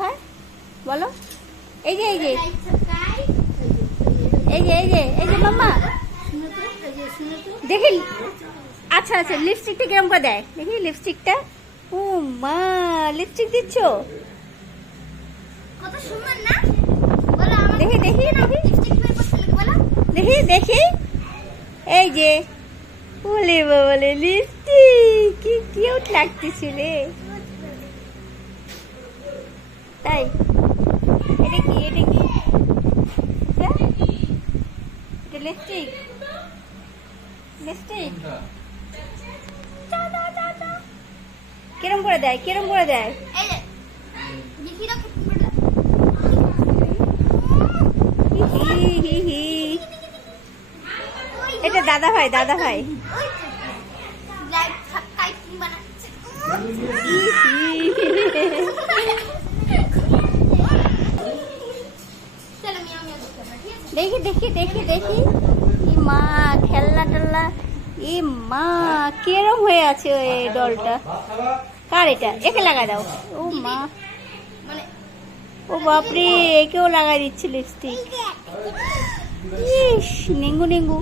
হয়? বলো। এই যে এই যে। এই যে এই যে এই যে মাম্মা। দেখি আচ্ছা আচ্ছা লিপস্টিকটা কিরম করে দেয়? দেখি লিপস্টিকটা ও মা লিপস্টিক দিচ্ছ? কত সুন্দর না? দেখি দেখি দেখি দেখি। দেখি এই যে বলে বলে লিপস্টিক কি কিউট লাগতেছে রে। তাই এটা কি এটা কি? হ্যাঁ? এটা লিপস্টিক লিপস্টিক কিরম করে দেয় কিরম করে দেয়? এটা দাদা ভাই দাদা ভাই। দেখি দেখি দেখি দেখি। ই মা, খেলনা টেলনা। ই মা, কেরম হয়ে আছে ওই ডলটা? কার এটা? একে লাগাই দাও। ও মা। ও বাপরে, একেও লাগাই দিচ্ছে লিপস্টিক ইস, নিঙ্গু নিঙ্গু।